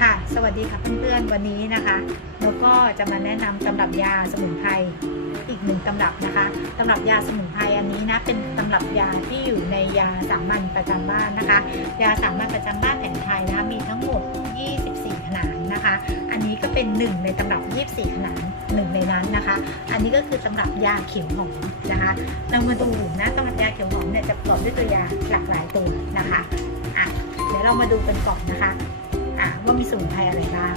ค่ะ สวัสดีค่ะเพื่อนๆ วันนี้นะคะนกก็จะมาแนะนำตำรับยาสมุนไพรอีกหนึ่งตำรับนะคะตำรับยาสมุนไพรอันนี้นะเป็นตำรับยาที่อยู่ในยาสามัญประจำบ้านนะคะ ยาสามัญประจำบ้านแผนไทยนะคะมีทั้งหมด 24 ขนาดนะคะ อันนี้ก็เป็นหนึ่งในตำรับ 24 ขนาดหนึ่งในนั้นนะคะ อันนี้ก็คือตำรับยาเขียวหอมนะคะเรามาดูนะตำรับยาเขียวหอมเนี่ยจะประกอบด้วยตัวยาหลากหลายตัวนะคะอะเดี๋ยวเรามาดูกันก่อนนะคะะว่ามีสมุนไพรอะไรบ้าง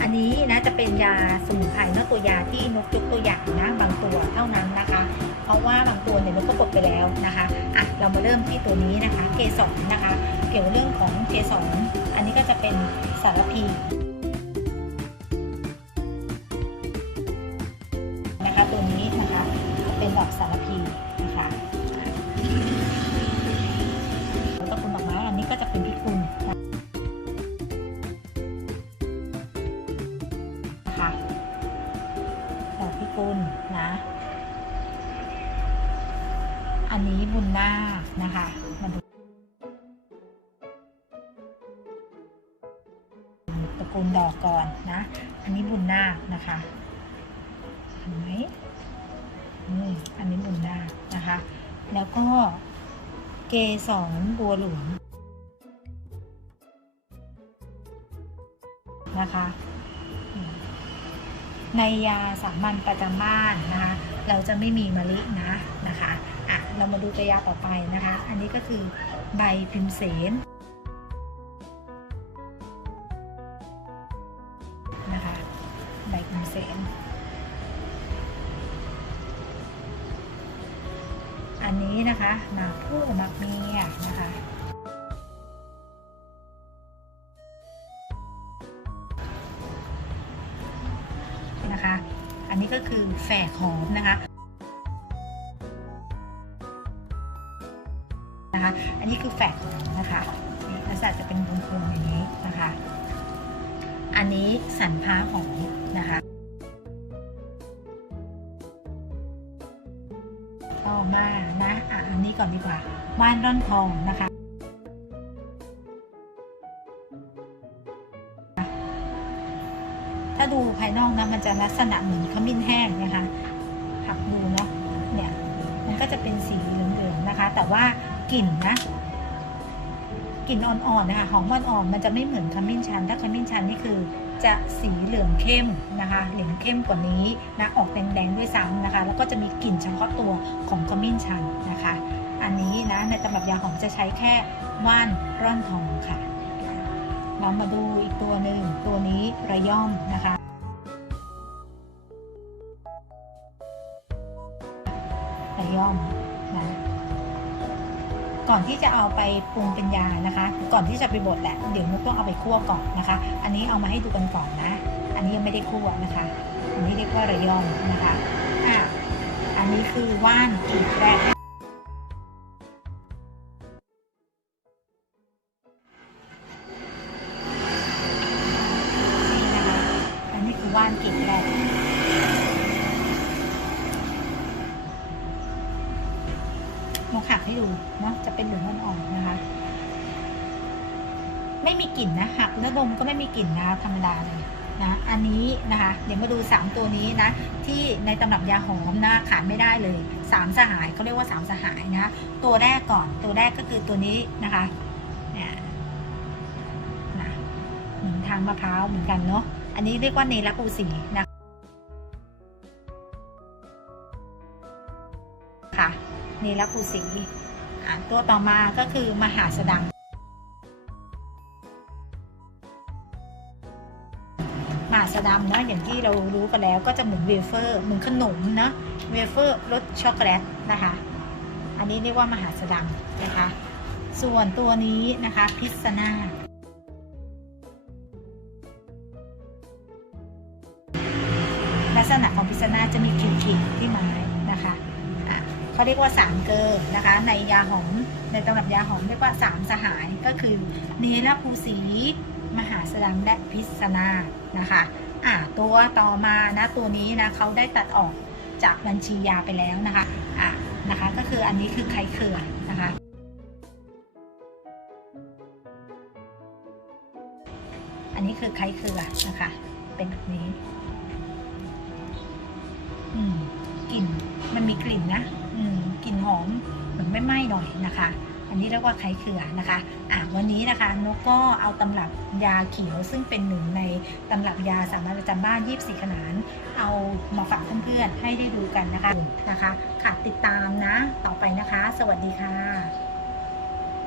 อันนี้นะจะเป็นยาสมุนไพรนอกตัวยาที่นกยกตัวอย่างนะบางตัวเท่านั้นนะคะ เพราะว่าบางตัวเนี่ยนกก็กดไปแล้วนะคะอะเรามาเริ่มที่ตัวนี้นะคะ เกสรนะคะ เกี่ยวเรื่องของเกสรอันนี้ก็จะเป็นสารพี นะ อันนี้บุญนาคนะคะมาดูตระกูลดอกก่อนนะ อันนี้บุญนาคนะคะเห็นไหมอืมอันนี้บุญนาคนะคะ แล้วก็เกสรบัวหลวงนะคะ ในยาสามัญประจำบ้านนะคะเราจะไม่มีมะลินะนะคะอะเรามาดูตัวยาต่อไปนะคะ อันนี้ก็คือใบพิมเสนนะคะใบพิมเสนอันนี้นะคะหมาผู้มากเมียนะคะ นะคะ อันนี้ก็คือแฝกหอมนะคะนะคะ อันนี้คือแฝกหอมนะคะลักษณะจะเป็นวงกลมอย่างนี้นะคะ อันนี้สันพ้าหอมนะคะต่อมานะอะอันนี้ก่อนดีกว่าว่านร่อนทองนะคะ นอกนะมันจะลักษณะเหมือนขมิ้นแห้งนะคะหักดูเนาะเนี่ยมันก็จะเป็นสีเหลืองๆนะคะ แต่ว่ากลิ่นนะกลิ่นอ่อนๆนะคะหอมอ่อนๆมันจะไม่เหมือนขมิ้นชัน ถ้าขมิ้นชันนี่คือจะสีเหลืองเข้มนะคะ เหลืองเข้มกว่านี้นะออกแดงๆด้วยซ้ำนะคะ แล้วก็จะมีกลิ่นเฉพาะตัวของขมิ้นชันนะคะ อันนี้นะในตำรับยาหอมจะใช้แค่ว่านร่อนทองค่ะ เรามาดูอีกตัวหนึ่งตัวนี้ระย่อมนะคะ ก่อนที่จะเอาไปปรุงเป็นยานะคะ ก่อนที่จะไปบดแหละ เดี๋ยวนุกต้องเอาไปคั่วก่อนนะคะ อันนี้เอามาให้ดูกันก่อนนะ อันนี้ยังไม่ได้คั่วนะคะ อันนี้เรียกว่าระยอมนะคะอะอันนี้คือว่านกีบแรกนี่นะคะอันนี้คือว่านกิ่งแรกลองหัก ให้ดูเนาะจะเป็นเหลืองอ่อนๆนะคะ ไม่มีกลิ่นนะหักแล้วดมก็ไม่มีกลิ่นนะธรรมดาเลยนะอันนี้นะคะ เดี๋ยวมาดู 3 ตัวนี้นะ ที่ในตำรับยาหอมนะขาดไม่ได้เลยสามสหายเขาเรียกว่าสามสหายนะคะตัวแรกก่อนตัวแรกก็คือตัวนี้นะคะเนี่ยนะเหมือนทางมะพร้าวเหมือนกันเนาะอันนี้เรียกว่าเนรปูสีนะคะเนรปูสี ตัวต่อมาก็คือมหาสดัง มหาสดัมนะอย่างที่เรารู้กันแล้วก็จะเหมือนเวเฟอร์เหมือนขนมนะเวเฟอร์รสช็อกโกแลตนะคะ อันนี้เรียกว่ามหาสดัมนะคะ ส่วนตัวนี้นะคะพิษนาลักษณะของพิซซ่าจะมีขีดๆที่ไม้ เขาเรียกว่าสามเกอร์นะคะในยาหอมในตำรับยาหอมเรียกว่าสามสหายก็คือเนรภูสีมหาสดังและพิษนานะคะอะตัวต่อมานะตัวนี้นะเขาได้ตัดออกจากบัญชียาไปแล้วนะคะอะนะคะก็คืออันนี้คือไข่เขื่อนนะคะอันนี้คือคือไข่เขือนะคะเป็นแบบนี้อืมกลิ่นมันมีกลิ่นนะ อมเหมือนไม่ไหม้หน่อยนะคะ อันนี้เรียกว่าไข่เขือนะคะอะวันนี้นะคะนกก็เอาตำรับยาเขียวซึ่งเป็นหนึ่งในตำรับยาสามัญประจำบ้าน24ขนาน เอามาฝากเพื่อนๆให้ได้ดูกันนะคะนะคะค่ะติดตามนะต่อไปนะคะ สวัสดีค่ะ